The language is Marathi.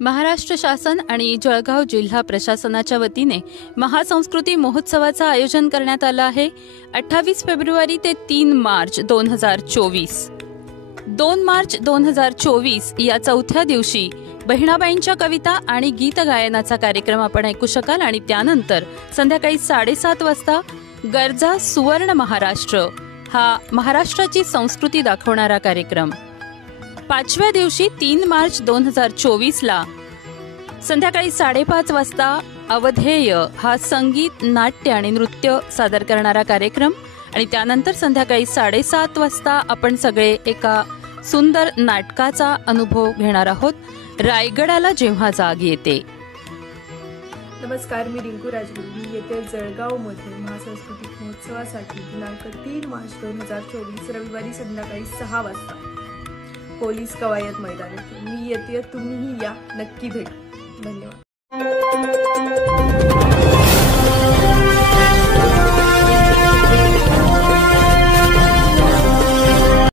महाराष्ट्र शासन आणि जळगाव जिल्हा प्रशासनाच्या वतीने महासंस्कृती महोत्सवाचं आयोजन करण्यात आलं आहे। 28 फेब्रुवारी ते 3 मार्च 2024। 2 मार्च 2024 या चौथ्या दिवशी बहिणाबाईंच्या कविता आणि गीत गायनाचा कार्यक्रम आपण ऐकू शकाल आणि त्यानंतर संध्याकाळी 7:30 वाजता गरजा सुवर्ण महाराष्ट्र हा महाराष्ट्राची संस्कृती दाखवणारा कार्यक्रम। 5व्या दिवशी 3 मार्च 2024 ला संध्याकाळी 5:30 वाजता अवधेय हा संगीत, नाट्य आणि नृत्य सादर करणारा कार्यक्रम आणि त्यानंतर संध्याकाळी 7:30 वाजता आपण सगळे एका सुंदर नाटकाचा अनुभव घेणार आहोत, रायगडाला जेव्हा जाग येते। नमस्कार, मी रिंकू राजगुरू। मी येथे जळगावमध्ये महासंस्कृती महोत्सवासाठी दिनांक 3 मार्च 2024 रविवारी संध्याकाळी 6 वाजता पोलीस कवायत मैदान येथे मी येते, तुम्हीही या, नक्की भेटू। धन्यवाद।